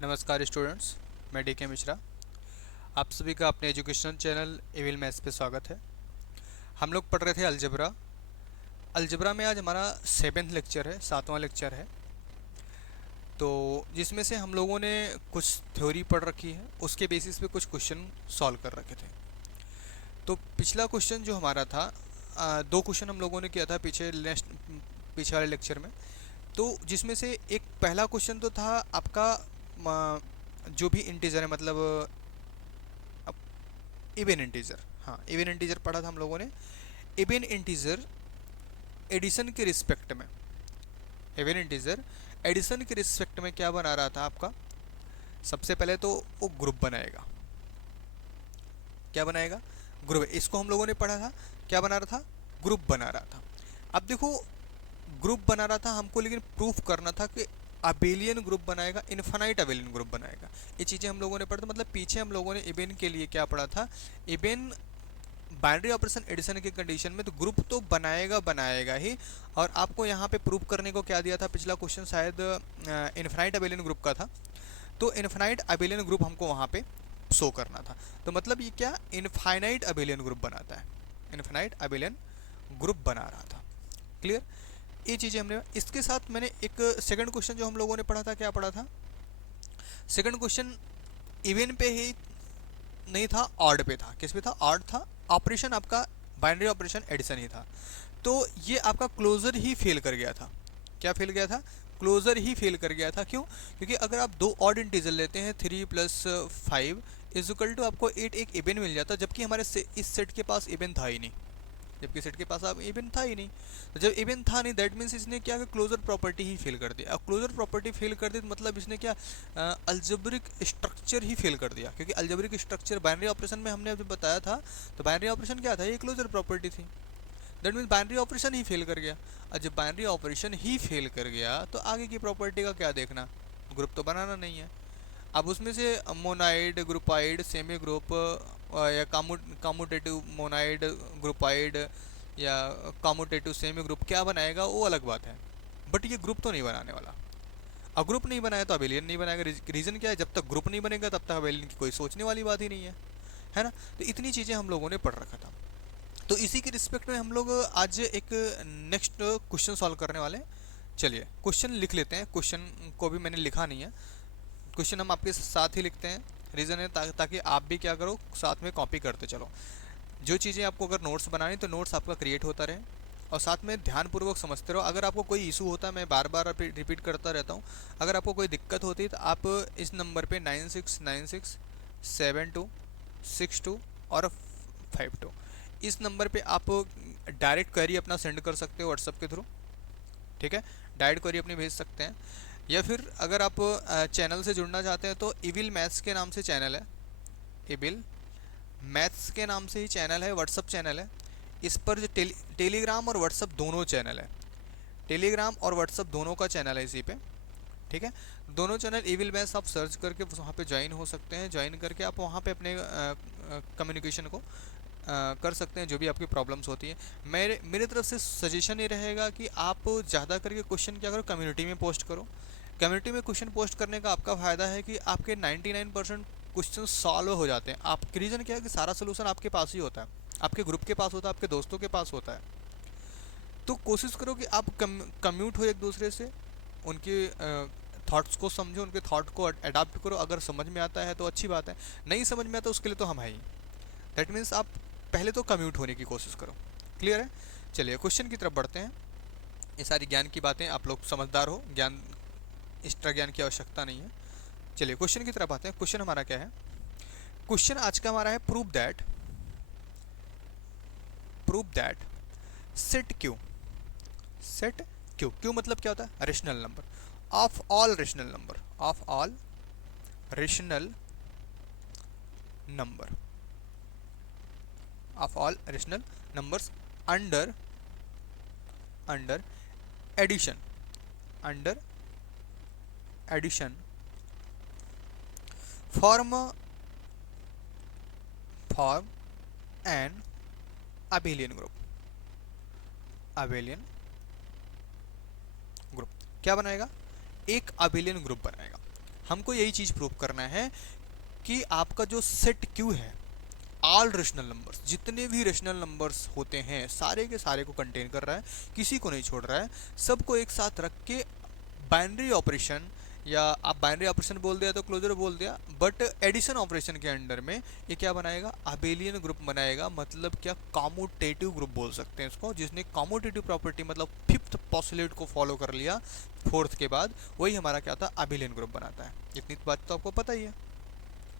नमस्कार स्टूडेंट्स, मैं डी के मिश्रा। आप सभी का अपने एजुकेशनल चैनल एविल मैथ्स पे स्वागत है। हम लोग पढ़ रहे थे अलजेब्रा। अलजेब्रा में आज हमारा 7वां लेक्चर है, 7वां लेक्चर है। तो जिसमें से हम लोगों ने कुछ थ्योरी पढ़ रखी है, उसके बेसिस पे कुछ क्वेश्चन सॉल्व कर रखे थे। तो पिछला क्वेश्चन जो हमारा था, दो क्वेश्चन हम लोगों ने किया था पीछे वाले लेक्चर में। तो जिसमें से एक पहला क्वेश्चन तो था आपका जो भी इंटीजर है, मतलब इवन इंटीजर। हाँ, इवन इंटीजर पढ़ा था हम लोगों ने। इवन इंटीजर एडिशन के रिस्पेक्ट में, इवन इंटीजर एडिशन के रिस्पेक्ट में क्या बना रहा था आपका। सबसे पहले तो वो ग्रुप बनाएगा। क्या बनाएगा? ग्रुप। इसको हम लोगों ने पढ़ा था, क्या बना रहा था? ग्रुप बना रहा था। अब देखो, ग्रुप बना रहा था हमको, लेकिन प्रूफ करना था कि अबेलियन ग्रुप बनाएगा, इन्फानाइट अबेलियन ग्रुप बनाएगा। ये चीज़ें हम लोगों ने पढ़ा था। मतलब पीछे हम लोगों ने इबेन के लिए क्या पढ़ा था? इबेन बाइनरी ऑपरेशन एडिशन की कंडीशन में तो ग्रुप तो बनाएगा बनाएगा ही। और आपको यहाँ पे प्रूव करने को क्या दिया था? पिछला क्वेश्चन शायद इन्फिनाइट अबेलियन ग्रुप का था। तो इन्फिनाइट अबेलियन ग्रुप हमको वहाँ पे शो करना था। तो मतलब ये क्या इनफाइनाइट अबेलियन ग्रुप बनाता है, इनफाइनाइट अबेलियन ग्रुप बना रहा था। क्लियर? ये चीज़ें हमने, इसके साथ मैंने एक सेकंड क्वेश्चन जो हम लोगों ने पढ़ा था, क्या पढ़ा था? सेकंड क्वेश्चन इवन पे ही नहीं था, ऑड पे था। किस पे था? ऑड था। ऑपरेशन आपका बाइनरी ऑपरेशन एडिशन ही था। तो ये आपका क्लोजर ही फेल कर गया था। क्या फेल गया था? क्लोजर ही फेल कर गया था। क्यों? क्योंकि अगर आप दो ऑड इंटीजर लेते हैं, 3 + 5 इज इक्वल टू आपको 8, एक इबन मिल जाता, जबकि हमारे इस सेट के पास इबन था ही नहीं। जबकि सेट के पास अब इवन था ही नहीं। तो जब इवन था नहीं, दैट मीन्स इसने क्या, क्लोजर प्रॉपर्टी ही फेल कर दिया। अब क्लोजर प्रॉपर्टी फेल कर दी तो मतलब इसने क्या, अल्जेब्रिक स्ट्रक्चर ही फेल कर दिया। क्योंकि अल्जेब्रिक स्ट्रक्चर बाइनरी ऑपरेशन में हमने अभी बताया था, तो बाइनरी ऑपरेशन क्या था? ये क्लोजर प्रॉपर्टी थी। That means binary operation he fail कर गया। और जब बाइनरी ऑपरेशन ही फेल कर गया तो आगे की प्रॉपर्टी का क्या देखना? ग्रुप तो बनाना नहीं है। अब उसमें से मोनाइड, ग्रुपाइड, सेमी ग्रुप, या कामुटेटिव मोनाइड, ग्रुपाइड या कामुटेटिव सेमी ग्रुप क्या बनाएगा वो अलग बात है। बट ये ग्रुप तो नहीं बनाने वाला। अब ग्रुप नहीं बनाया तो अबेलियन नहीं बनाएगा। रीज़न क्या है? जब तक ग्रुप नहीं बनेगा तब तक अबेलियन की कोई सोचने वाली बात ही नहीं है ना? तो इतनी चीज़ें हम लोगों ने पढ़ रखा था। तो इसी के रिस्पेक्ट में हम लोग आज एक नेक्स्ट क्वेश्चन सॉल्व करने वाले हैं। चलिए क्वेश्चन लिख लेते हैं। क्वेश्चन को भी मैंने लिखा नहीं है, क्वेश्चन हम आपके साथ ही लिखते हैं। रीज़न है ताकि आप भी क्या करो, साथ में कॉपी करते चलो। जो चीज़ें आपको अगर नोट्स बनानी तो नोट्स आपका क्रिएट होता रहे, और साथ में ध्यानपूर्वक समझते रहो। अगर आपको कोई इशू होता है, मैं बार बार रिपीट करता रहता हूँ, अगर आपको कोई दिक्कत होती है तो आप इस नंबर पे 96967262 और 52, इस नंबर पे आप डायरेक्ट क्वेरी अपना सेंड कर सकते हो व्हाट्सअप के थ्रू। ठीक है, डायरेक्ट क्वेरी अपनी भेज सकते हैं। या फिर अगर आप चैनल से जुड़ना चाहते हैं तो इविल मैथ्स के नाम से चैनल है, इविल मैथ्स के नाम से ही चैनल है, व्हाट्सअप चैनल है। इस पर जो टेलीग्राम और व्हाट्सअप दोनों चैनल है, टेलीग्राम और व्हाट्सअप दोनों का चैनल है इसी पे। ठीक है, दोनों चैनल इविल मैथ्स आप सर्च करके वहाँ पे ज्वाइन हो सकते हैं। ज्वाइन करके आप वहाँ पे अपने कम्युनिकेशन को कर सकते हैं, जो भी आपकी प्रॉब्लम्स होती हैं। मेरे तरफ से सजेशन ये रहेगा कि आप ज़्यादा करके क्वेश्चन क्या करो, कम्युनिटी में पोस्ट करो। कम्युनिटी में क्वेश्चन पोस्ट करने का आपका फ़ायदा है कि आपके 99% क्वेश्चन सॉल्व हो जाते हैं। आपके रीज़न क्या है कि सारा सोल्यूशन आपके पास ही होता है, आपके ग्रुप के पास होता है, आपके दोस्तों के पास होता है। तो कोशिश करो कि आप कम्यूट हो एक दूसरे से, उनके थॉट्स को समझो, उनके थॉट को अडाप्ट करो। अगर समझ में आता है तो अच्छी बात है, नहीं समझ में आता उसके लिए तो हम हैं ही। दैट मीन्स आप पहले तो कम्यूट होने की कोशिश करो। क्लियर है? चलिए क्वेश्चन की तरफ बढ़ते हैं। ये सारी ज्ञान की बातें, आप लोग समझदार हो, ज्ञान एक्स्ट्रा ज्ञान की आवश्यकता नहीं है। चलिए क्वेश्चन की तरफ आते हैं। क्वेश्चन हमारा क्या है? क्वेश्चन आज का हमारा है prove that set Q, set Q, Q मतलब क्या होता है? Rational number of all rational number, of all rational number, of all rational numbers under under addition, under addition form form an abelian group, abelian group क्या बनाएगा? एक abelian group बनाएगा। हमको यही चीज़ प्रूव करना है कि आपका जो सेट क्यू है, ऑल रेशनल नंबर्स, जितने भी रेशनल नंबर्स होते हैं सारे के सारे को कंटेन कर रहा है, किसी को नहीं छोड़ रहा है, सबको एक साथ रख के बाइनरी ऑपरेशन, या आप बाइनरी ऑपरेशन बोल दिया तो क्लोजर बोल दिया, बट एडिशन ऑपरेशन के अंडर में ये क्या बनाएगा, अबेलियन ग्रुप बनाएगा। मतलब क्या, कॉम्यूटेटिव ग्रुप बोल सकते हैं इसको, जिसने कॉम्यूटेटिव प्रॉपर्टी मतलब फिफ्थ पॉस्टुलेट को फॉलो कर लिया फोर्थ के बाद, वही हमारा क्या था, अबेलियन ग्रुप बनाता है। इतनी बात तो आपको पता ही है,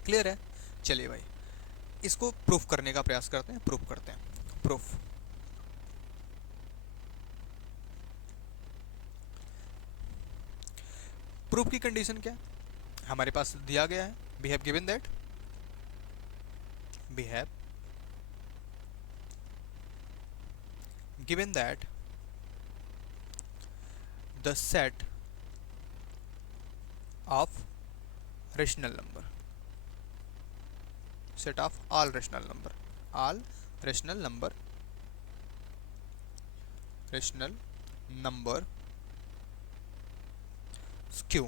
क्लियर है। चलिए भाई, इसको प्रूफ करने का प्रयास करते हैं, प्रूफ करते हैं। प्रूफ, प्रूफ की कंडीशन क्या हमारे पास दिया गया है, we have given that, we have given that the set of rational number, set of all rational number, all rational number, rational number q,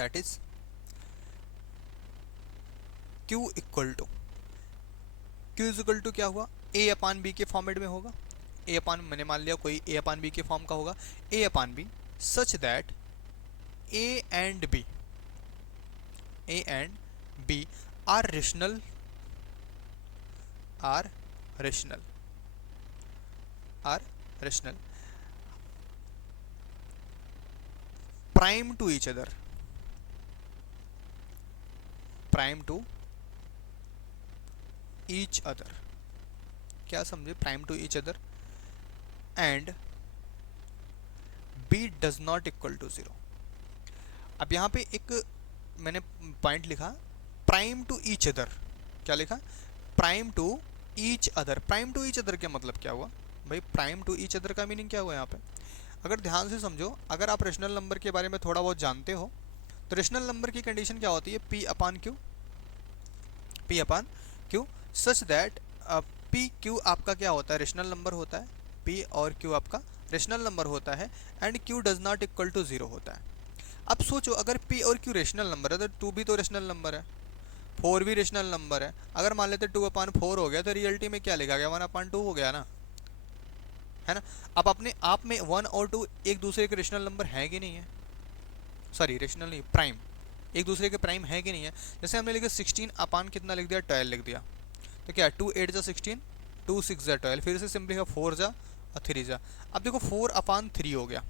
that is q equal to, q is equal to क्या हुआ, a upon b के format में होगा। a upon, मैंने मान लिया कोई a upon b के फॉर्म का होगा, a upon b such that a and b, a and b are rational, are rational, are rational, prime to each other, prime to each other, क्या समझे, prime to each other, and b does not equal to 0। अब यहाँ पे एक मैंने point लिखा, prime to each other, क्या लिखा, prime to each other. Prime to each other क्या मतलब क्या हुआ भाई, प्राइम टू ईच अदर का मीनिंग क्या हुआ यहाँ पे, अगर ध्यान से समझो, अगर आप रेशनल नंबर के बारे में थोड़ा बहुत जानते हो तो रेशनल नंबर की कंडीशन क्या होती है, p upon Q, p upon Q, such that p q आपका क्या होता है, रेशनल नंबर होता है, p और q आपका रेशनल नंबर होता है, and q does not equal to 0 होता है। अब सोचो, अगर p और q रेशनल नंबर है तो 2 भी तो रेशनल नंबर है, 4 भी रेशनल नंबर है। अगर मान लेते 2 अपान 4 हो गया तो रियलिटी में क्या लिखा गया, 1 अपान 2 हो गया ना, है ना। अब अपने आप में 1 और 2 एक दूसरे के रेशनल नंबर है कि नहीं है, सॉरी रेशनल नहीं, प्राइम, एक दूसरे के प्राइम है कि नहीं है। जैसे हमने लिखा 16 अपान कितना लिख दिया, 12 लिख दिया, तो क्या 2 8 जा 16, 2 6 जा 12, फिर से सिंपली का 4 जा और 3 जा। अब देखो 4 अपान 3 हो गया,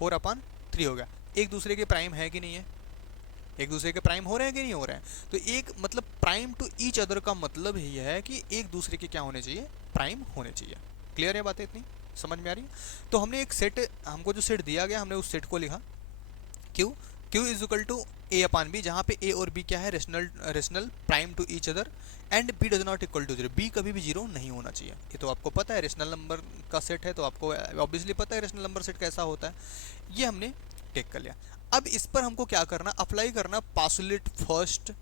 4 अपान 3 हो गया, एक दूसरे के प्राइम है कि नहीं है, एक दूसरे के प्राइम हो रहे हैं कि नहीं हो रहे हैं। तो एक मतलब प्राइम टू ईच अदर का मतलब ही है कि एक दूसरे के क्या होने चाहिए, प्राइम होने चाहिए। क्लियर है बातें, इतनी समझ में आ रही है। तो हमने एक सेट, हमको जो सेट दिया गया हमने उस सेट को लिखा Q, Q is equal to A upon B, जहाँ पे ए और बी क्या है, rational prime to each other, and B does not equal to 0, B कभी भी 0 नहीं होना चाहिए। ये तो आपको पता है, रेशनल नंबर का सेट है तो आपको ऑब्वियसली पता है रेशनल नंबर सेट कैसा होता है, ये हमने टेक कर लिया। अब इस पर हमको क्या करना, अप्लाई करना postulate first,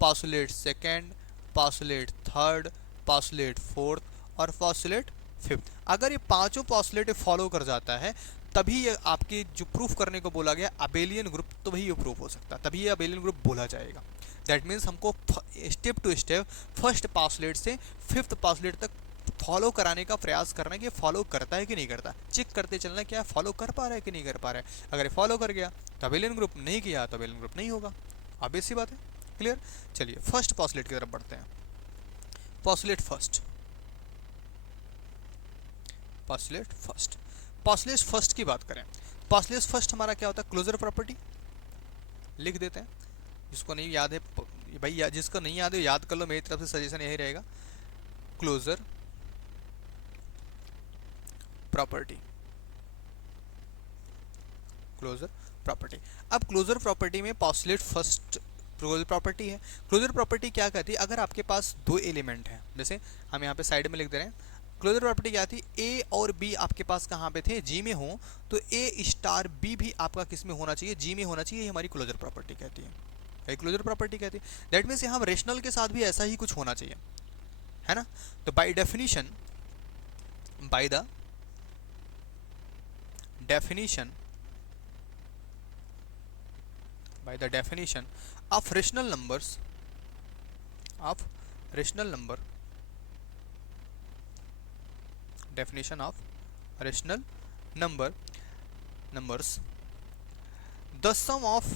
postulate second, postulate third, postulate fourth और पासुलेट फिफ्थ। अगर ये पांचों पासुलेट फॉलो कर जाता है तभी ये आपके जो प्रूफ करने को बोला गया अबेलियन ग्रुप, तो वही ये प्रूफ हो सकता है, तभी ये अबेलियन ग्रुप बोला जाएगा। दैट मीन्स हमको step to step first postulate से फिफ्थ पासुलेट तक फॉलो कराने का प्रयास करना है कि फॉलो करता है कि नहीं करता, चेक करते चलना क्या फॉलो कर पा रहा है कि नहीं कर पा रहा है। अगर फॉलो कर गया तो अबेलियन ग्रुप, नहीं किया तो अबेलियन ग्रुप नहीं होगा, ऑब्वियस सी बात है। क्लियर। चलिए फर्स्ट पासुलेट की तरफ बढ़ते हैं। Postulate first, postulate first, postulate first की बात करें, पासुलेट फर्स्ट हमारा क्या होता है, क्लोजर प्रॉपर्टी लिख देते हैं। जिसको नहीं याद है भाई, जिसको नहीं याद है याद कर लो, मेरी तरफ से सजेशन यही रहेगा, क्लोजर प्रॉपर्टी, क्लोजर प्रॉपर्टी। अब क्लोजर प्रॉपर्टी में पासुलेट फर्स्ट क्लोजर प्रॉपर्टी है। क्लोजर प्रॉपर्टी क्या कहती है, अगर आपके पास दो एलिमेंट हैं, जैसे हम यहाँ पे साइड में लिख दे रहे हैं, क्लोजर प्रॉपर्टी क्या थी, ए और बी आपके पास कहाँ पे थे, जी में हो, तो ए स्टार बी भी आपका किस में होना चाहिए, जी में होना चाहिए, ये हमारी क्लोजर प्रॉपर्टी कहती है, क्लोजर प्रॉपर्टी कहती है। दैट मीन्स यहाँ रेशनल के साथ भी ऐसा ही कुछ होना चाहिए, है ना। तो by definition, bye the definition by the definition of rational numbers of rational number definition of rational numbers the sum of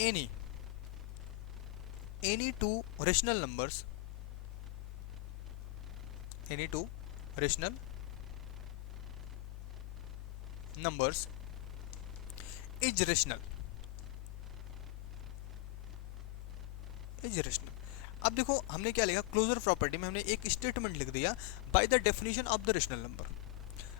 any two rational numbers is rational अब देखो हमने क्या लिखा, क्लोजर प्रॉपर्टी में हमने एक स्टेटमेंट लिख दिया by the definition of the rational number.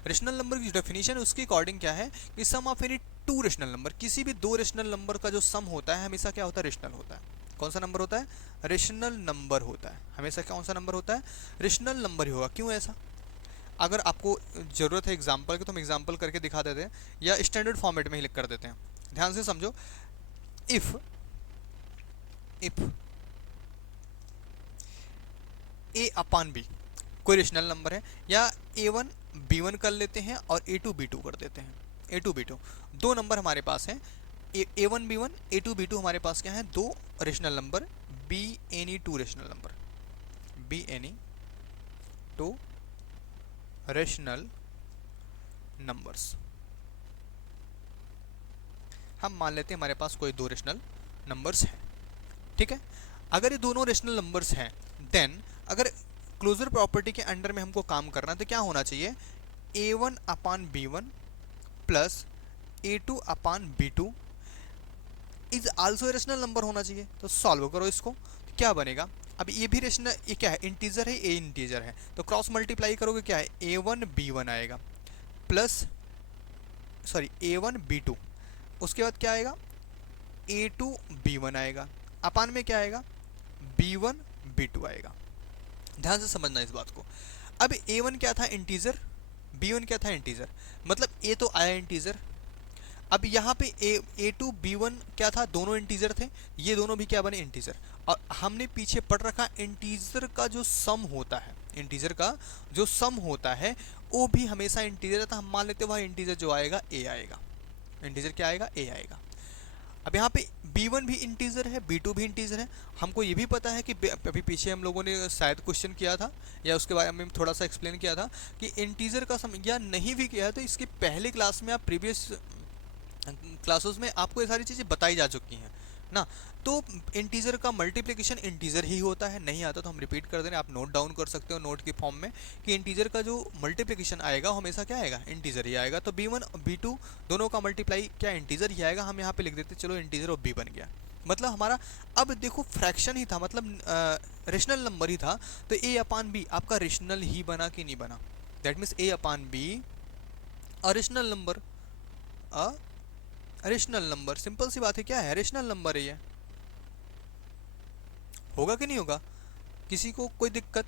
Rational number की डेफिनेशन उसके अकॉर्डिंग क्या है कि sum of any two rational number, किसी भी दो रेशनल नंबर का जो सम होता है हमेशा क्या होता है, रेशनल होता है। कौन सा नंबर होता है, रेशनल नंबर होता है हमेशा। कौन सा नंबर होता है, रेशनल नंबर ही होगा। क्यों ऐसा, अगर आपको ज़रूरत है एग्जाम्पल की तो हम एग्जाम्पल करके दिखा देते हैं या स्टैंडर्ड फॉर्मेट में ही लिख कर देते हैं। ध्यान से समझो, इफ ए अपॉन बी कोई रेशनल नंबर है, या a1 b1 कर लेते हैं और a2 b2 कर देते हैं। a2 b2 दो नंबर हमारे पास हैं, a1 b1 a2 b2 हमारे पास क्या है, दो rational number, b any two rational number, b any two rational numbers. हम मान लेते हैं हमारे पास कोई दो रेशनल नंबर्स हैं, ठीक है। अगर ये दोनों रेशनल नंबर्स हैं देन अगर क्लोजर प्रॉपर्टी के अंडर में हमको काम करना है तो क्या होना चाहिए, a1 upon b1 plus a2 upon b2 is also rational number होना चाहिए। तो सॉल्व करो इसको, तो क्या बनेगा, अब ये भी रेशनल, ये क्या है, इंटीजर है, ए इंटीजर है, तो क्रॉस मल्टीप्लाई करोगे क्या है, a1 b1 आएगा प्लस a1 b2, उसके बाद क्या आएगा, a2 b1 आएगा, अपान में क्या आएगा, b1 b2 आएगा। ध्यान से समझना इस बात को। अब a1 क्या था, इंटीजर, b1 क्या था, इंटीजर, मतलब a तो आया इंटीजर। अब यहाँ पे a2 b1 क्या था, दोनों इंटीजर थे, ये दोनों भी क्या बने, इंटीजर। और हमने पीछे पढ़ रखा इंटीजर का जो सम होता है, इंटीजर का जो सम होता है वो भी हमेशा इंटीजर था। हम मान लेते हैं वह इंटीजर जो आएगा a आएगा, इंटीजर क्या आएगा, a आएगा। अब यहाँ पे b1 भी इंटीजर है, b2 भी इंटीजर है। हमको ये भी पता है कि अभी पीछे हम लोगों ने शायद क्वेश्चन किया था या उसके बारे में थोड़ा सा एक्सप्लेन किया था कि इंटीजर का सम, या नहीं भी किया है तो इसके पहले क्लास में, आप प्रीवियस क्लासेस में आपको ये सारी चीज़ें बताई जा चुकी हैं ना। तो इंटीजर का मल्टीप्लिकेशन इंटीजर ही होता है, नहीं आता तो हम रिपीट कर दें, आप नोट डाउन कर सकते हो नोट के फॉर्म में कि इंटीजर का जो मल्टीप्लिकेशन आएगा हमेशा क्या आएगा, इंटीजर ही आएगा। तो b1 b2 दोनों का मल्टीप्लाई क्या इंटीजर ही आएगा। हम यहाँ पे लिख देते चलो इंटीजर और b बन गया, मतलब हमारा अब देखो फ्रैक्शन ही था, मतलब रेशनल नंबर ही था, तो a अपान b आपका रेशनल ही बना कि नहीं बना, that means a upon b a rational number, a rational number. Simple सी बात है, क्या है, रेशनल नंबर है ये, होगा कि नहीं होगा, किसी को कोई दिक्कत,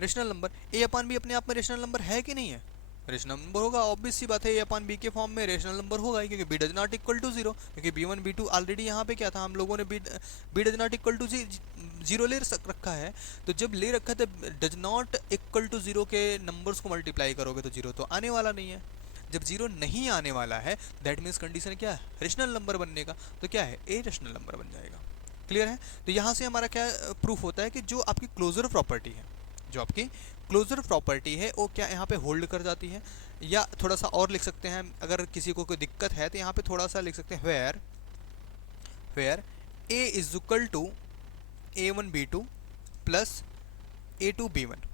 rational number a upon B अपने आप में रेशनल नंबर है कि नहीं है, रेशनल नंबर होगा, ऑब्वियस सी बात है, a अपान बी के फॉर्म में रेशनल नंबर होगा ही, क्योंकि b does not equal to zero, क्योंकि b1 b2 ऑलरेडी यहाँ पे क्या था, हम लोगों ने b does not equal to zero ले रखा है। तो जब ले रखा है तो does not equal to zero के नंबर्स को मल्टीप्लाई करोगे तो जीरो तो आने वाला नहीं है। जब जीरो नहीं आने वाला है दैट मीन्स कंडीशन क्या है, रेशनल नंबर बनने का, तो क्या है, ए रेशनल नंबर बन जाएगा। क्लियर है। तो यहाँ से हमारा क्या प्रूफ होता है कि जो आपकी क्लोजर प्रॉपर्टी है, जो आपकी क्लोजर प्रॉपर्टी है वो क्या यहाँ पे होल्ड कर जाती है। या थोड़ा सा और लिख सकते हैं, अगर किसी को कोई दिक्कत है तो यहाँ पे थोड़ा सा लिख सकते हैं, where A is equal to a1 b2 plus a2 b1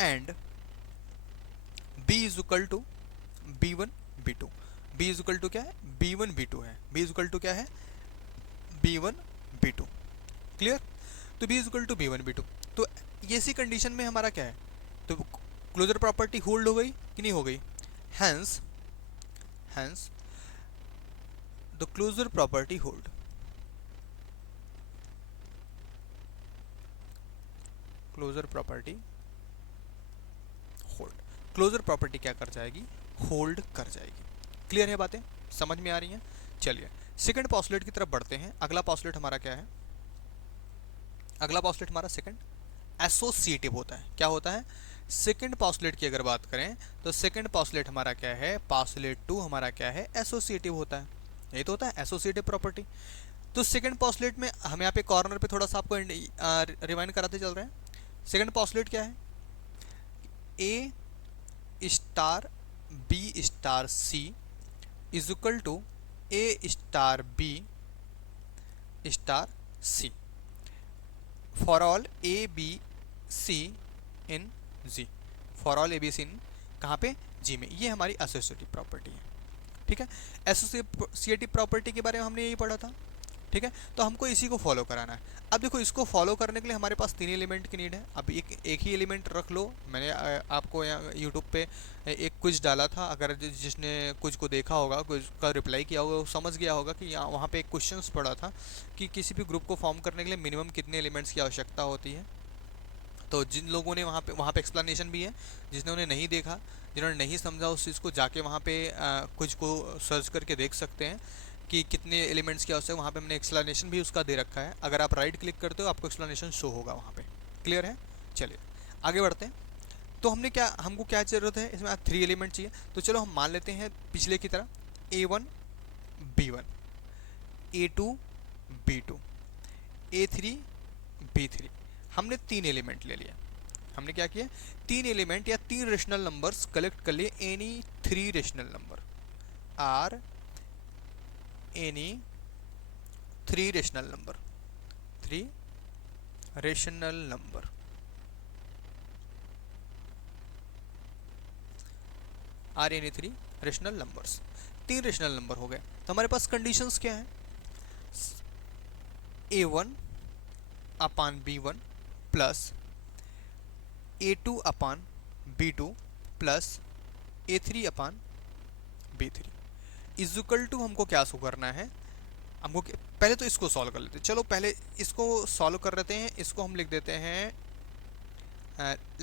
and b is equal to b1 b2। b is equal to क्या है, b1 b2 है, b इज इक्वल टू क्या है, b1 b2। क्लियर। तो b is equal to b1 b2, तो ये सी condition में हमारा क्या है, तो क्लोजर प्रॉपर्टी होल्ड हो गई कि नहीं हो गई। Hence the closure property hold, closure property hold, closure property क्या कर जाएगी, होल्ड कर जाएगी। क्लियर है, बातें समझ में आ रही हैं। चलिए सेकंड पॉस्टुलेट की तरफ बढ़ते हैं। अगला पॉस्टुलेट हमारा क्या है, अगला पॉस्टुलेट हमारा सेकंड एसोसिएटिव होता है। क्या होता है, सेकंड पॉस्टुलेट की अगर बात करें तो सेकंड पॉस्टुलेट हमारा क्या है, पॉस्टुलेट 2 हमारा क्या है, एसोसिएटिव होता है। यही तो होता है एसोसिएटिव प्रॉपर्टी। तो सेकंड पॉस्टुलेट में हम यहाँ पे कॉर्नर पे थोड़ा सा आपको रिमाइंड कराते चल रहे हैं। सेकंड पॉस्टुलेट क्या है, a star b star c is equal to a star b star c for all a b c in G, for all a b c in कहाँ पे, जी में। ये हमारी एसोसिएटिव प्रॉपर्टी है, ठीक है। एसोसिएटिव प्रॉपर्टी के बारे में हमने यही पढ़ा था, ठीक है। तो हमको इसी को फॉलो कराना है। अब देखो इसको फॉलो करने के लिए हमारे पास 3 एलिमेंट की नीड है। अब एक ही एलिमेंट रख लो। मैंने आपको यहाँ यूट्यूब पे एक क्विज डाला था, अगर जिसने क्विज को देखा होगा, क्विज का रिप्लाई किया होगा, वो समझ गया होगा कि यहाँ वहाँ पे एक क्वेश्चन पड़ा था कि किसी भी ग्रुप को फॉर्म करने के लिए मिनिमम कितने एलिमेंट्स की आवश्यकता होती है। तो जिन लोगों ने वहाँ पे एक्सप्लेनेशन भी है, जिन्होंने नहीं देखा, जिन्होंने नहीं समझा उस चीज़ को, जाके वहाँ पे कुछ को सर्च करके देख सकते हैं कि कितने एलिमेंट्स की आवश्यकता है। वहाँ पे हमने एक्सप्लेनेशन भी उसका दे रखा है। अगर आप राइट क्लिक करते हो आपको एक्सप्लेनेशन शो होगा वहाँ पे। क्लियर है? चलिए आगे बढ़ते हैं। तो हमको क्या ज़रूरत है इसमें, 3 एलिमेंट चाहिए। तो चलो हम मान लेते हैं पिछले की तरह A1 B1, A2 B2, A3 B3। हमने 3 एलिमेंट ले लिया। हमने क्या किया, 3 एलिमेंट या 3 रेशनल नंबर्स कलेक्ट कर लिए। Any 3 rational number are any 3 rational number, 3 rational number are any 3 rational numbers. 3 rational number हो गए। तो हमारे पास कंडीशंस क्या है, A1 upon B1 plus A2 upon B2 plus A3 upon B3 is equal to, हमको क्या सो करना है, हमको पहले तो इसको सॉल्व कर लेते हैं। चलो पहले इसको सॉल्व कर लेते हैं। इसको हम लिख देते हैं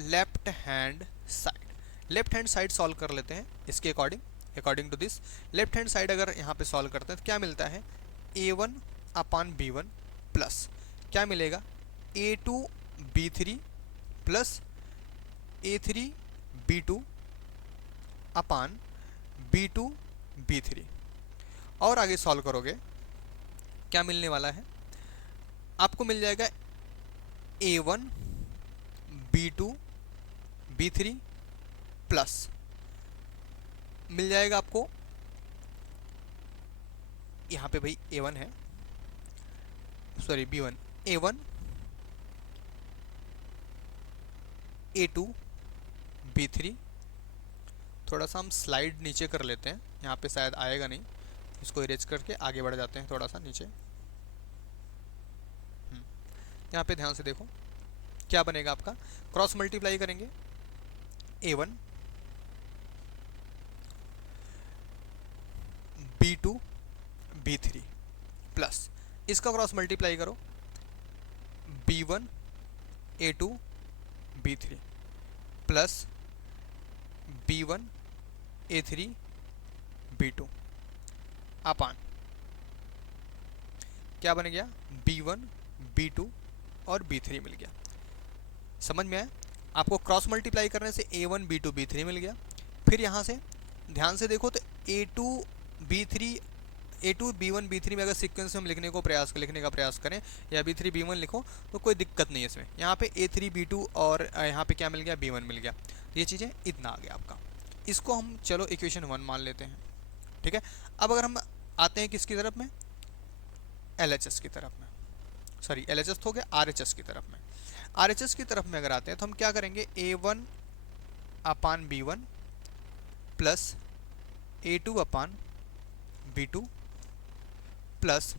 left hand side. Left hand side solve कर लेते हैं इसके according to this. Left hand side अगर यहाँ पे सॉल्व करते हैं तो क्या मिलता है, A1 अपान B1 प्लस क्या मिलेगा, A2 B3 plus A3 B2 अपान B2 B3। और आगे सॉल्व करोगे क्या मिलने वाला है, आपको मिल जाएगा A1 B2 B3 प्लस मिल जाएगा आपको, यहाँ पे भाई A1 है, sorry B1, A1 A2 B3। थोड़ा सा हम स्लाइड नीचे कर लेते हैं, यहाँ पे शायद आएगा नहीं, इसको इरेज करके आगे बढ़ जाते हैं थोड़ा सा नीचे। यहाँ पे ध्यान से देखो क्या बनेगा आपका, क्रॉस मल्टीप्लाई करेंगे A1 B2 B3 प्लस इसका क्रॉस मल्टीप्लाई करो B1 A2 B3 plus B1 A3 B2 अपान क्या बन गया, B1 B2 और B3 मिल गया। समझ में आया? आपको क्रॉस मल्टीप्लाई करने से A1 B2 B3 मिल गया। फिर यहाँ से ध्यान से देखो तो A2 B3 A2 B1 B3 में अगर सीक्वेंस में हम लिखने का प्रयास करें या B3 B1 लिखो तो कोई दिक्कत नहीं है इसमें। यहाँ पे A3 B2 और यहाँ पे क्या मिल गया, B1 मिल गया। ये चीज़ें इतना आ गया आपका। इसको हम चलो इक्वेशन 1 मान लेते हैं, ठीक है। अब अगर हम आते हैं किसकी तरफ में, LHS की तरफ में, सॉरी LHS तो हो गया, RHS की तरफ में। RHS की तरफ में अगर आते हैं तो हम क्या करेंगे, A1 upon B1 plus A2 upon B2 plus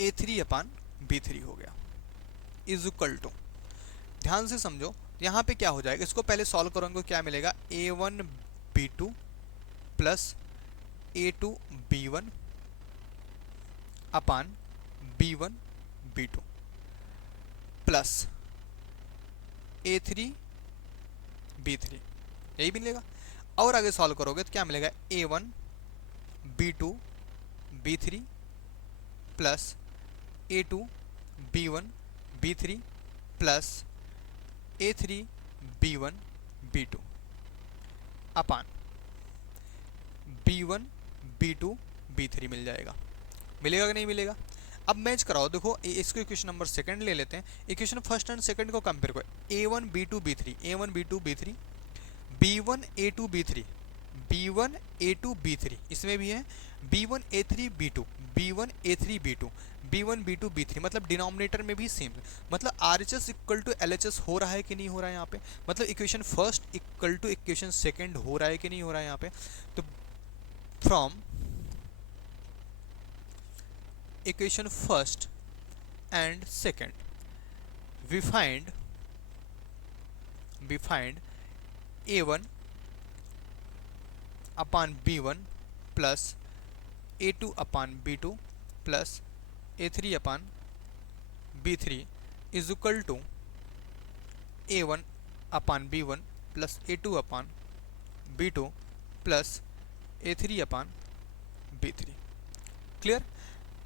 A3 upon B3 हो गया इज इक्वल टू, ध्यान से समझो यहाँ पे क्या हो जाएगा, इसको पहले सॉल्व करोगे क्या मिलेगा, A1 B2 plus A2 B1 upon B1 B2 plus A3 B3, यही मिलेगा। और आगे सॉल्व करोगे तो क्या मिलेगा, A1 B2 B3 plus A2 B1 B3 plus A3 B1 B2 upon B1 B2 B3 मिल जाएगा। मिलेगा कि नहीं मिलेगा? अब मैच कराओ, देखो इसको इक्वेशन नंबर सेकंड ले लेते हैं, इक्वेशन फर्स्ट एंड सेकंड को कंपेयर करो। A1 B2 B3 A1 B2 B3 B1 A2 B3 B1 A2 B3 इसमें भी है B1 A3 B2 B1 A3 B2 B1 B2 B3, मतलब डिनोमिनेटर में भी सेम, मतलब RHS इक्वल टू LHS हो रहा है कि नहीं हो रहा है यहाँ पे, मतलब equation first equal to equation second हो रहा है कि नहीं हो रहा है यहाँ पे। तो from equation first and second we find A1 upon B1 plus A2 upon B2 plus A3 upon B3 is equal to A1 upon B1 plus A2 upon B2 plus A3 upon B3। Clear?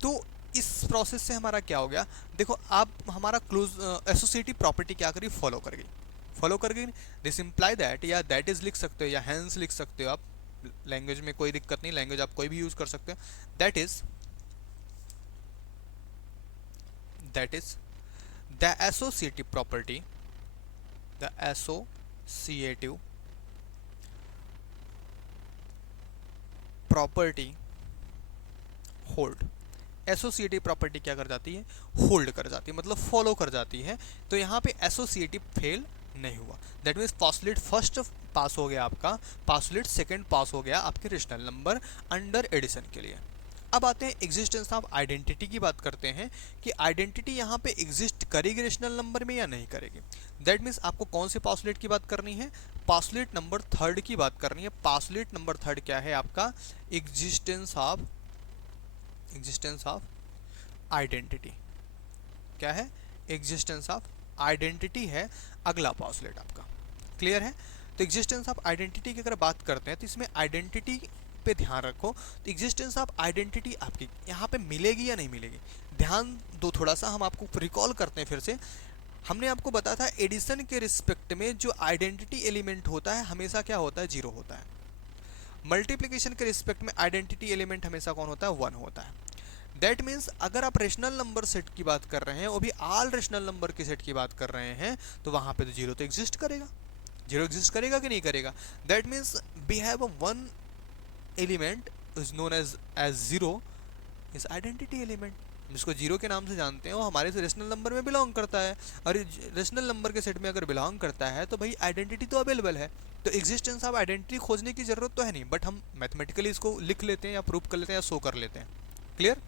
तो इस process से हमारा क्या हो गया, देखो आप हमारा क्लोज एसोसिएटिव प्रॉपर्टी क्या करी, फॉलो कर गई। दिस इम्प्लाई दैट, या दैट इज लिख सकते हो या हैंस लिख सकते हो आप, लैंग्वेज में कोई दिक्कत नहीं, लैंग्वेज आप कोई भी यूज कर सकते हो। That is the associative property, the associative property hold. Associative property क्या कर जाती है, होल्ड कर जाती है, मतलब फॉलो कर जाती है। तो यहाँ पे एसोसिएटिव फेल नहीं हुआ, that means postulate first pass हो गया आपका, पासुलेट सेकंड पास हो गया आपके रेशनल नंबर अंडर एडिशन के लिए। अब आते हैं एग्जिस्टेंस ऑफ आइडेंटिटी की बात करते हैं कि आइडेंटिटी यहाँ पे एग्जिस्ट करेगी रेशनल नंबर में या नहीं करेगी। दैट मीन्स आपको कौन से पासुलेट की बात करनी है, पासुलेट नंबर थर्ड की बात करनी है। पासुलेट नंबर थर्ड क्या है आपका, एग्जिस्टेंस ऑफ आइडेंटिटी। क्या है, एग्जिस्टेंस ऑफ आइडेंटिटी है अगला पासुलेट आपका। क्लियर है? तो एग्जिस्टेंस ऑफ आइडेंटिटी की अगर बात करते हैं तो इसमें आइडेंटिटी पे ध्यान रखो। तो एग्जिस्टेंस ऑफ आइडेंटिटी आपकी यहाँ पे मिलेगी या नहीं मिलेगी, ध्यान दो थोड़ा सा। हम आपको रिकॉल करते हैं फिर से, हमने आपको बताया था एडिशन के रिस्पेक्ट में जो आइडेंटिटी एलिमेंट होता है हमेशा क्या होता है, जीरो होता है। मल्टीप्लिकेशन के रिस्पेक्ट में आइडेंटिटी एलिमेंट हमेशा कौन होता है, वन होता है। दैट मीन्स अगर आप रेशनल नंबर सेट की बात कर रहे हैं, वो भी ऑल रेशनल नंबर के सेट की बात कर रहे हैं, तो वहां पे तो जीरो तो एग्जिस्ट करेगा। जीरो एग्जिस्ट करेगा कि नहीं करेगा? That means we have one element is known as zero, is identity element, जिसको जीरो के नाम से जानते हैं, वो हमारे से रेशनल नंबर में बिलोंग करता है। और रेशनल नंबर के सेट में अगर बिलोंग करता है तो भाई आइडेंटिटी तो अवेलेबल है। तो एग्जिस्टेंस ऑफ आइडेंटिटी खोजने की जरूरत तो है नहीं, बट हम मैथमेटिकली इसको लिख लेते हैं या प्रूव कर लेते हैं या शो कर लेते हैं। क्लियर?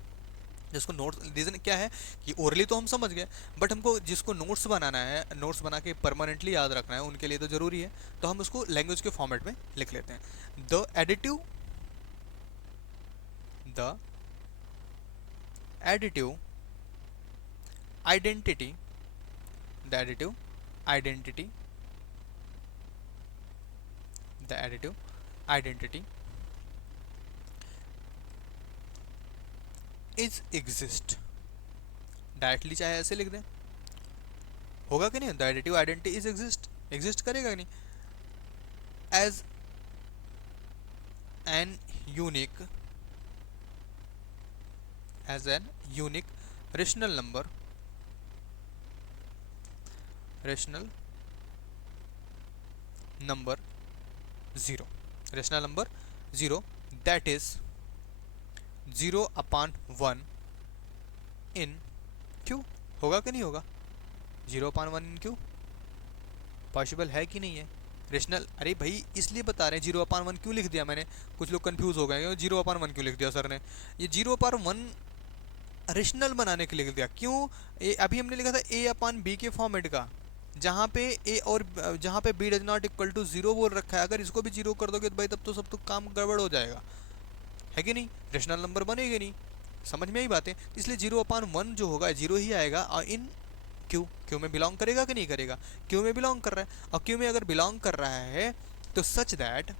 जिसको नोट्स, रीजन क्या है कि ओरली तो हम समझ गए, बट हमको जिसको नोट्स बनाना है, नोट्स बना के परमानेंटली याद रखना है, उनके लिए तो जरूरी है, तो हम उसको लैंग्वेज के फॉर्मेट में लिख लेते हैं। The additive identity, the additive identity is exist. Directly चाहे ऐसे लिख दें, होगा कि नहीं, the additive identity is exist करेगा कि नहीं, as an unique rational number zero, that is 0/1 in Q. होगा कि नहीं होगा, 0/1 इन क्यू पॉसिबल है कि नहीं है रेशनल? अरे भाई इसलिए बता रहे हैं 0/1 क्यों लिख दिया मैंने, कुछ लोग कंफ्यूज हो गए 0/1 क्यों लिख दिया सर ने। ये 0/1 रेशनल बनाने के लिए लिख दिया, क्यों? अभी हमने लिखा था A/B के फॉर्मेट का, जहाँ पे ए और जहाँ पे B does not equal to 0 बोल रखा है, अगर इसको भी 0 कर दोगे तो भाई तब तो सब तो काम गड़बड़ हो जाएगा, है कि नहीं, रेशनल नंबर बनेगा नहीं। समझ में आई बातें? इसलिए 0/1 जो होगा 0 ही आएगा, और इन क्यू में बिलोंग करेगा कि नहीं करेगा, क्यू में बिलोंग कर रहा है, और क्यू में अगर बिलोंग कर रहा है तो such that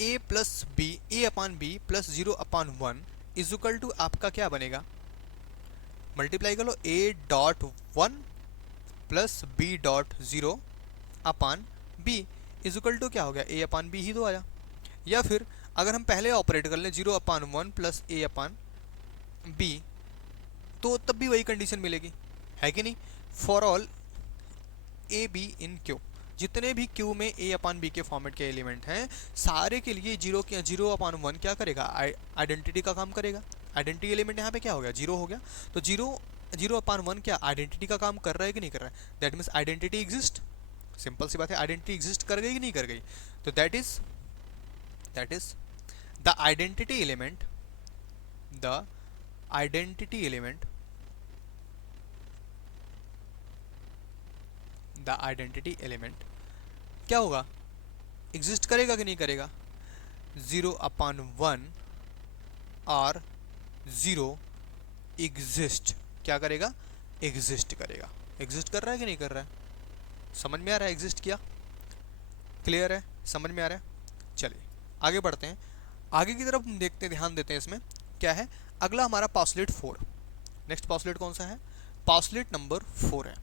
A/B, A/B plus 0/1 is equal to आपका क्या बनेगा, मल्टीप्लाई कर लो a dot one plus b dot zero upon B is equal to क्या हो गया, ए अपान बी ही तो आया। या फिर अगर हम पहले ऑपरेट कर लें 0/1 प्लस ए अपान बी, तो तब भी वही कंडीशन मिलेगी, है कि नहीं। For all a b in Q, जितने भी क्यू में ए अपान बी के फॉर्मेट के एलिमेंट हैं सारे के लिए 0/1 क्या करेगा, आइडेंटिटी का काम करेगा। आइडेंटिटी एलिमेंट यहाँ पे क्या हो गया, 0 हो गया। तो 0/1 क्या आइडेंटिटी का काम कर रहा है कि नहीं कर रहा है, that means identity exist. Simple सी बात है, आइडेंटिटी एग्जिस्ट कर गई कि नहीं कर गई। तो that is the identity element, the identity element, the identity element क्या होगा, एग्जिस्ट करेगा कि नहीं करेगा। 0/1 और 0 एग्जिस्ट क्या करेगा, एग्जिस्ट करेगा। एग्जिस्ट कर रहा है कि नहीं कर रहा है, समझ में आ रहा है, एग्जिस्ट किया, क्लियर है, समझ में आ रहा है। चलिए आगे बढ़ते हैं, आगे की तरफ देखते हैं, ध्यान देते हैं इसमें क्या है। अगला हमारा पॉस्टुलेट 4, नेक्स्ट पॉस्टुलेट कौन सा है, पॉस्टुलेट नंबर 4 है।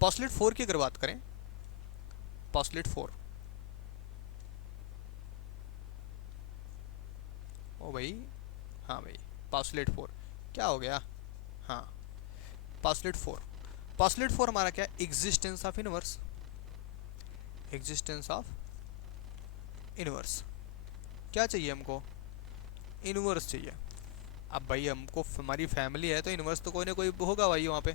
पॉस्टुलेट 4 की अगर बात करें, पॉस्टुलेट 4, ओ भाई, हाँ भाई पॉस्टुलेट 4 क्या हो गया, हाँ पॉस्टुलेट 4, पॉस्टुलेट 4 हमारा क्या, existence of inverse, existence of inverse. क्या चाहिए हमको, इनवर्स चाहिए। अब भाई हमको, हमारी फैमिली है तो इनवर्स तो कोई ना कोई होगा भाई, वहाँ पे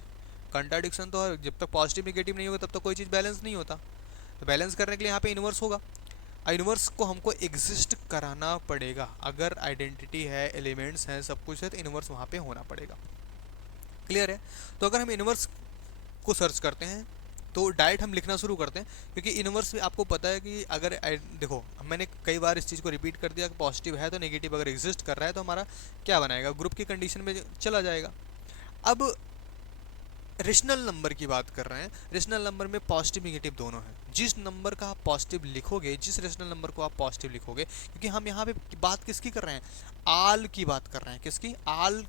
कंट्राडिक्शन तो है, जब तक पॉजिटिव निगेटिव नहीं होगा तब तक कोई चीज़ बैलेंस नहीं होता। तो बैलेंस करने के लिए यहाँ पे इनवर्स होगा, इनवर्स को हमको एग्जिस्ट कराना पड़ेगा। अगर आइडेंटिटी है, एलिमेंट्स हैं, सब कुछ है, तो इनवर्स वहाँ पे होना पड़ेगा, क्लियर है। तो अगर हम इनवर्स को सर्च करते हैं तो डायरेक्ट हम लिखना शुरू करते हैं, क्योंकि इनवर्स भी आपको पता है कि अगर देखो मैंने कई बार इस चीज़ को रिपीट कर दिया कि पॉजिटिव है तो नेगेटिव अगर एग्जिस्ट कर रहा है तो हमारा क्या बनाएगा, ग्रुप की कंडीशन में चला जाएगा। अब रेशनल नंबर की बात कर रहे हैं, रेशनल नंबर में पॉजिटिव नेगेटिव दोनों है। जिस नंबर का आप पॉजिटिव लिखोगे, जिस रेशनल नंबर को आप पॉजिटिव लिखोगे, क्योंकि हम यहाँ पे बात किसकी कर रहे हैं, आल की बात कर रहे हैं, किसकी, आल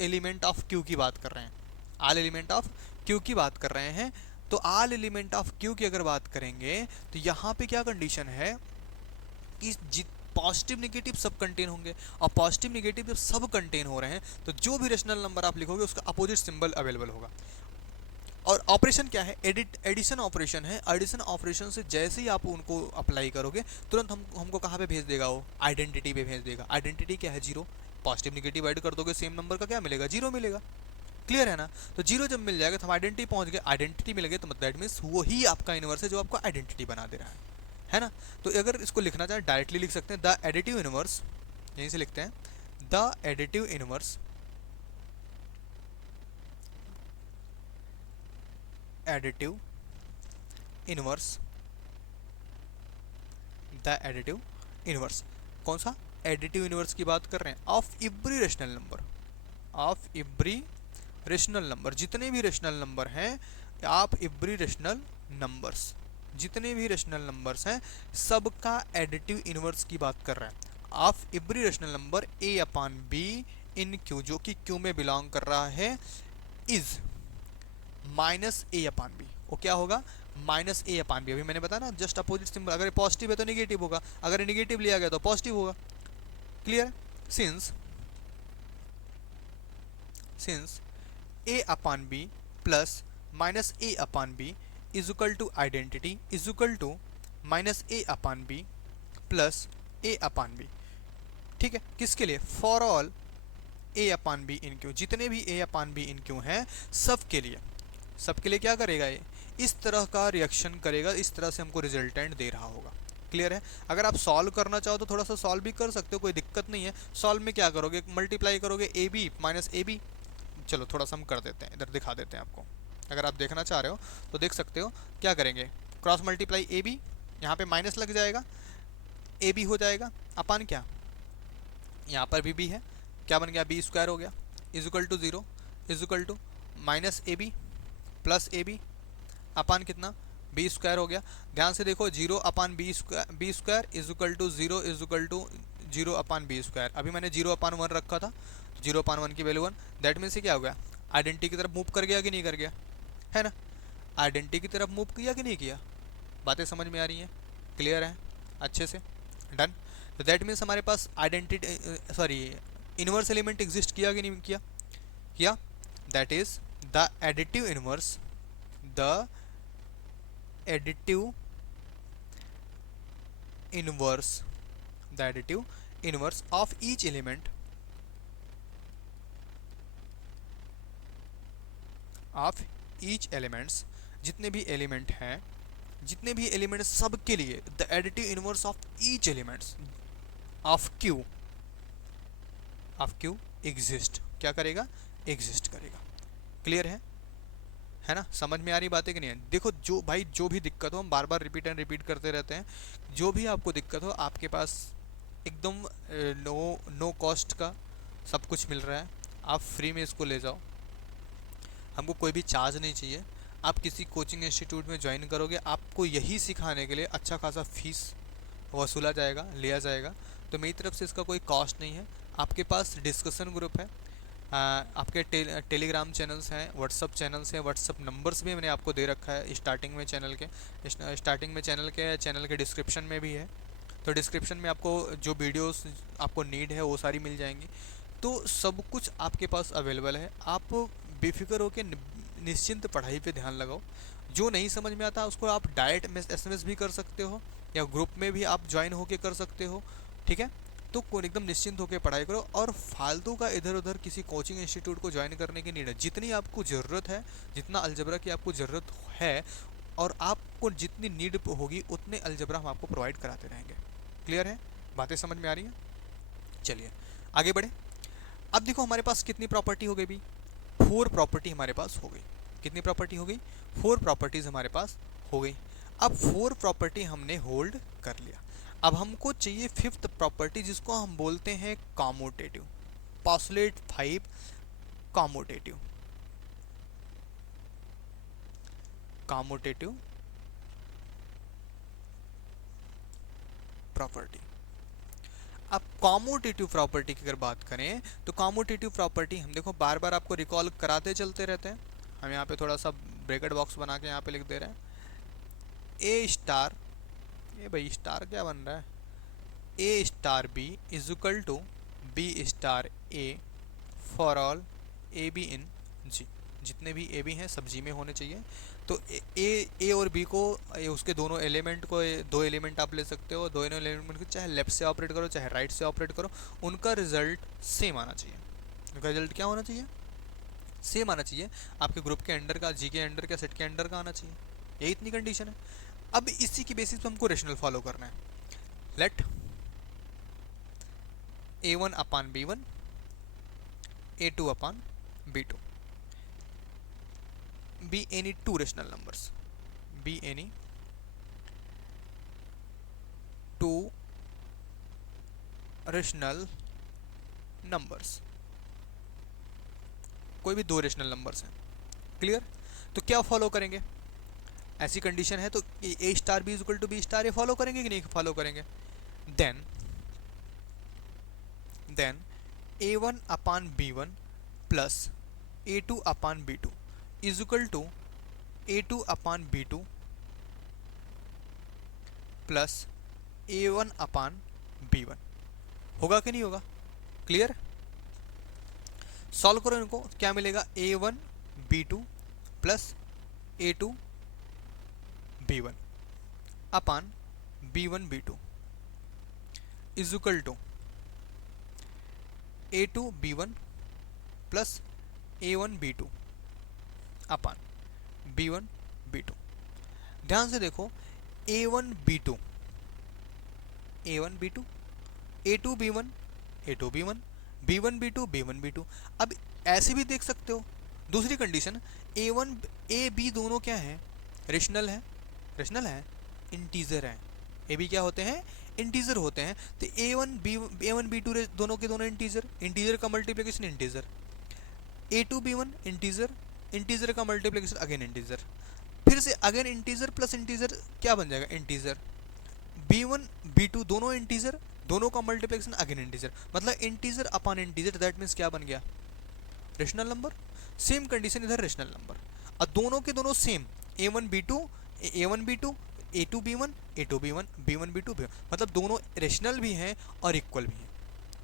एलिमेंट ऑफ क्यू की बात कर रहे हैं, आल एलिमेंट ऑफ क्यू की बात कर रहे हैं। तो आल एलिमेंट ऑफ क्यू की अगर बात करेंगे तो यहाँ पे क्या कंडीशन है कि पॉजिटिव नेगेटिव सब कंटेन होंगे, और पॉजिटिव नेगेटिव जब सब कंटेन हो रहे हैं तो जो भी रेशनल नंबर आप लिखोगे उसका अपोजिट सिंबल अवेलेबल होगा। और ऑपरेशन क्या है, एडिशन ऑपरेशन है। एडिशन ऑपरेशन से जैसे ही आप उनको अप्लाई करोगे तुरंत हमको कहाँ पे भेज देगा, वो आइडेंटिटी पे भेज देगा। आइडेंटिटी क्या है, 0। पॉजिटिव नेगेटिव ऐड कर दोगे सेम नंबर का क्या मिलेगा, 0 मिलेगा, क्लियर है ना। तो 0 जब मिल जाएगा तो हम आइडेंटिटी पहुंच गए, आइडेंटिटी मिल गई तो मतलब दैट मीन्स वही आपका इनवर्स है जो आपको आइडेंटिटी बना दे रहा है ना। तो अगर इसको लिखना चाहे डायरेक्टली लिख सकते हैं, द एडिटिव इनवर्स, यहीं से लिखते हैं, the additive inverse, additive inverse, the additive inverse, कौन सा, एडिटिव इनवर्स की बात कर रहे हैं, of every rational number, of every rational number, जितने भी रेशनल नंबर हैं, आप एवरी रेशनल नंबर्स, जितने भी रेशनल नंबर्स हैं सबका एडिटिव इनवर्स की बात कर रहे हैं। Of every rational number A upon B in Q, जो कि क्यू में बिलोंग कर रहा है, is minus A upon B. वो क्या होगा, माइनस ए अपान बी। अभी मैंने बताया ना, जस्ट अपोजिट सिंबल, अगर पॉजिटिव है तो निगेटिव होगा, अगर निगेटिव लिया गया तो पॉजिटिव होगा, clear. Since A upon B plus minus A upon B is equal to identity is equal to minus A upon B plus A upon B, ठीक है, किसके लिए, for all A upon B in Q, जितने भी ए upon B in Q हैं सबके लिए, सबके लिए क्या करेगा, ये इस तरह का रिएक्शन करेगा, इस तरह से हमको रिजल्टेंट दे रहा होगा, क्लियर है। अगर आप सॉल्व करना चाहो तो थोड़ा सा सॉल्व भी कर सकते हो, कोई दिक्कत नहीं है। सॉल्व में क्या करोगे, मल्टीप्लाई करोगे A B minus A B. चलो थोड़ा सा हम कर देते हैं, इधर दिखा देते हैं आपको, अगर आप देखना चाह रहे हो तो देख सकते हो। क्या करेंगे, क्रॉस मल्टीप्लाई ए बी, यहाँ पे माइनस लग जाएगा, ए बी हो जाएगा, अपान क्या, यहाँ पर भी है, क्या बन गया, बी स्क्वायर हो गया, is equal to 0 is equal to minus A b plus a b upon कितना, बी स्क्वायर हो गया। ध्यान से देखो, 0 upon b square is equal to 0 is equal to 0 upon b square. अभी मैंने 0 अपान 1 रखा था, 0 अपान 1 की वैल्यू 1, दैट मीन्स क्या हो गया, आइडेंटिटी की तरफ मूव कर गया कि नहीं कर गया, है ना। आइडेंटिटी की तरफ मूव किया कि नहीं किया, बातें समझ में आ रही हैं, क्लियर है अच्छे से, डन। तो दैट मीन्स हमारे पास identity sorry inverse element exist किया कि नहीं किया, किया। That is the additive inverse, the additive inverse, the additive inverse of each element, of each elements, जितने भी एलिमेंट हैं, जितने भी एलिमेंट सब के लिए the additive inverse of each elements of Q, of Q exist, क्या करेगा, एग्जिस्ट करेगा। क्लियर है ना, समझ में आ रही बातें कि नहीं है। देखो जो भाई जो भी दिक्कत हो, हम बार बार रिपीट एंड रिपीट करते रहते हैं, जो भी आपको दिक्कत हो आपके पास एकदम नो कॉस्ट का सब कुछ मिल रहा है, आप फ्री में इसको ले जाओ, हमको कोई भी चार्ज नहीं चाहिए। आप किसी कोचिंग इंस्टीट्यूट में ज्वाइन करोगे, आपको यही सिखाने के लिए अच्छा खासा फीस वसूला जाएगा, लिया जाएगा। तो मेरी तरफ से इसका कोई कॉस्ट नहीं है। आपके पास डिस्कशन ग्रुप है, आपके टेलीग्राम चैनल्स हैं, व्हाट्सअप चैनल्स हैं, व्हाट्सअप नंबर्स भी मैंने आपको दे रखा है स्टार्टिंग में चैनल के, स्टार्टिंग में चैनल के डिस्क्रिप्शन में भी है। तो डिस्क्रिप्शन में आपको जो वीडियोस आपको नीड है वो सारी मिल जाएंगी। तो सब कुछ आपके पास अवेलेबल है, आप बेफिक्र होकर निश्चिंत पढ़ाई पे ध्यान लगाओ। जो नहीं समझ में आता उसको आप डायरेक्ट SMS भी कर सकते हो, या ग्रुप में भी आप ज्वाइन होके कर सकते हो, ठीक है। तो एकदम निश्चिंत होकर पढ़ाई करो, और फालतू का इधर उधर किसी कोचिंग इंस्टीट्यूट को ज्वाइन करने की नीड है। जितनी आपको ज़रूरत है, जितना अलजबरा की आपको ज़रूरत है, और आपको जितनी नीड होगी उतने अलजबरा हम आपको प्रोवाइड कराते रहेंगे। क्लियर है, बातें समझ में आ रही हैं। चलिए आगे बढ़े। अब देखो हमारे पास कितनी प्रॉपर्टी हो गई भी, 4 प्रॉपर्टी हमारे पास हो गई। कितनी प्रॉपर्टी हो गई, 4 प्रॉपर्टीज हमारे पास हो गई। अब 4 प्रॉपर्टी हमने होल्ड कर लिया। अब हमको चाहिए 5th प्रॉपर्टी, जिसको हम बोलते हैं commutative, postulate 5 commutative, commutative property. अब कॉम्यूटेटिव प्रॉपर्टी की अगर बात करें तो कॉम्यूटेटिव प्रॉपर्टी हम देखो बार बार आपको रिकॉल कराते चलते रहते हैं। हम यहाँ पे थोड़ा सा ब्रैकेट बॉक्स बना के यहाँ पे लिख दे रहे हैं, ए स्टार, ये भाई स्टार क्या बन रहा है, a star b is equal to b star a for all a b in G. जितने भी ए बी हैं सब जी में होने चाहिए। तो ए और बी को, उसके दोनों एलिमेंट को, दो एलिमेंट आप ले सकते हो, दोनों एलिमेंट को चाहे लेफ्ट से ऑपरेट करो चाहे राइट से ऑपरेट करो, उनका रिजल्ट सेम आना चाहिए। उनका रिजल्ट क्या होना चाहिए, सेम आना चाहिए। आपके ग्रुप के अंडर का, जी के अंडर का, सेट के अंडर का आना चाहिए। यही इतनी कंडीशन है। अब इसी की बेसिस पे हमको रेशनल फॉलो करना है। Let A1 upon B1, A2 upon B2 be any two rational numbers, be any two rational numbers, कोई भी 2 रेशनल नंबर्स हैं। क्लियर। तो क्या फॉलो करेंगे, ऐसी कंडीशन है तो a star b equal to b star, ये फॉलो करेंगे कि नहीं फॉलो करेंगे। Then A1 upon B1 plus A2 upon B2 is equal to A2 upon B2 plus A1 upon B1, होगा कि नहीं होगा। क्लियर। सॉल्व करो इनको, क्या मिलेगा, A1 B2 plus A2 B1 upon B1 B2 is equal to A2 B1 plus A1 B2 upon B1 B2। ध्यान से देखो, A1 B2 A1 B2, A2 B1 A2 B1, B1 B2 B1 B2। अब ऐसे भी देख सकते हो, दूसरी कंडीशन, A1 A B दोनों क्या है, रेशनल है, रेशनल है, इंटीजर है। ए बी क्या होते हैं, इंटीजर होते हैं। तो A1 B2 दोनों के दोनों इंटीजर, इंटीजर का multiplication integer, A2 B1 integer, integer का मल्टीप्लिकेशन अगेन इंटीजर, फिर से अगेन इंटीजर प्लस इंटीजर क्या बन जाएगा, इंटीजर। B1 B2 दोनों इंटीजर, दोनों का मल्टीप्लिकेशन अगेन इंटीजर, मतलब integer upon integer, that means क्या बन गया, रेशनल नंबर। सेम कंडीशन इधर रेशनल नंबर, और दोनों के दोनों same a1 b2 a1 b2 a2 b1 a2 b1 b1 b2 b1, मतलब दोनों रेशनल भी हैं और इक्वल भी हैं।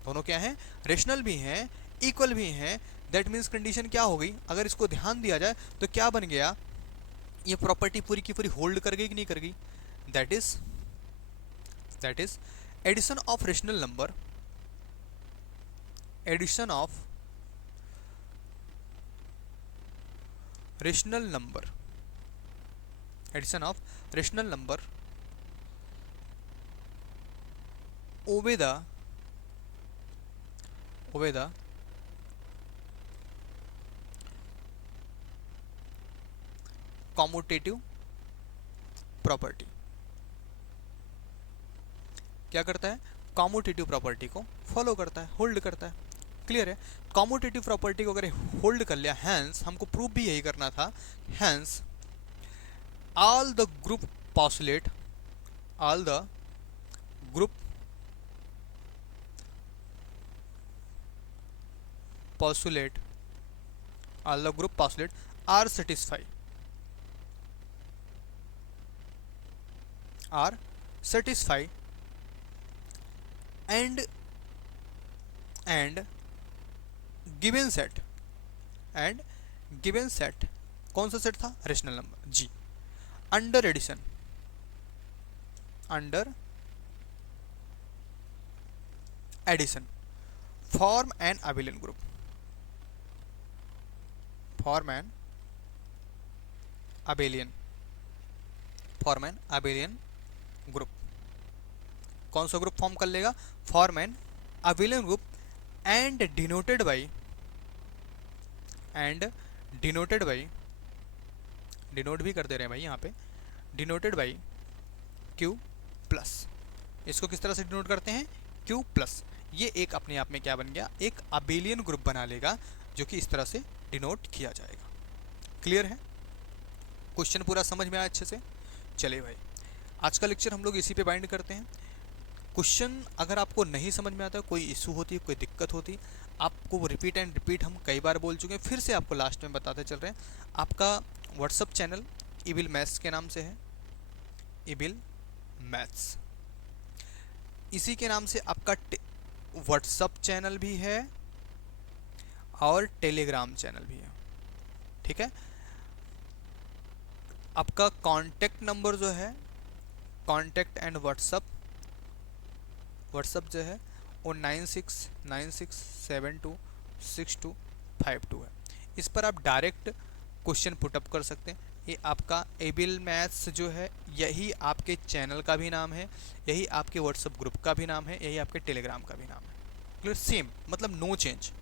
दोनों क्या हैं, रेशनल भी हैं, इक्वल भी हैं। दैट मीन्स कंडीशन क्या हो गई, अगर इसको ध्यान दिया जाए तो क्या बन गया, ये प्रॉपर्टी पूरी की पूरी होल्ड कर गई कि नहीं कर गई। That is addition of rational number, addition of rational number, addition of rational number obey the commutative property. क्या करता है, कॉम्यूटेटिव प्रॉपर्टी को फॉलो करता है, होल्ड करता है। क्लियर है, कॉम्यूटेटिव प्रॉपर्टी को अगर होल्ड कर लिया, हैंस हमको प्रूफ भी यही करना था, hence all the group postulate, all the group postulate, all the group postulate are satisfied, and given set, कौन सा सेट था, rational number G, under addition, form an abelian group, form an abelian group. कौन सा group form कर लेगा, form an abelian group, and denoted by, denote भी कर दे रहे हैं भाई यहाँ पे, डिनोटेड बाई Q प्लस। इसको किस तरह से डिनोट करते हैं, Q प्लस। ये एक अपने आप में क्या बन गया, एक अबेलियन ग्रुप बना लेगा, जो कि इस तरह से डिनोट किया जाएगा। क्लियर है, क्वेश्चन पूरा समझ में आया अच्छे से। चलिए भाई, आज का लेक्चर हम लोग इसी पे बाइंड करते हैं। क्वेश्चन अगर आपको नहीं समझ में आता, कोई इशू होती है, कोई दिक्कत होती, आपको रिपीट एंड रिपीट हम कई बार बोल चुके हैं, फिर से आपको लास्ट में बताते चल रहे हैं। आपका व्हाट्सअप चैनल इबिल मैथ्स के नाम से है, इबिल मैथ्स, इसी के नाम से आपका व्हाट्सअप चैनल भी है और टेलीग्राम चैनल भी है। ठीक है, आपका कांटेक्ट नंबर जो है, कांटेक्ट एंड व्हाट्सअप जो है वो 9696726252 है। इस पर आप डायरेक्ट क्वेश्चन पुटअप कर सकते हैं। ये आपका एबिल मैथ्स जो है, यही आपके चैनल का भी नाम है, यही आपके व्हाट्सअप ग्रुप का भी नाम है, यही आपके टेलीग्राम का भी नाम है। क्लियर, सेम, मतलब नो चेंज,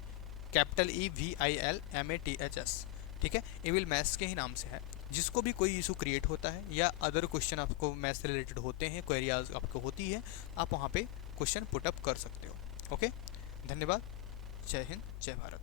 कैपिटल EVILMATHS। ठीक है, एबिल मैथ्स के ही नाम से है। जिसको भी कोई इशू क्रिएट होता है या अदर क्वेश्चन आपको मैथ्स से रिलेटेड होते हैं, क्वेरीज आपको होती है, आप वहाँ पे क्वेश्चन पुटअप कर सकते हो। ओके, धन्यवाद, जय हिंद, जय भारत।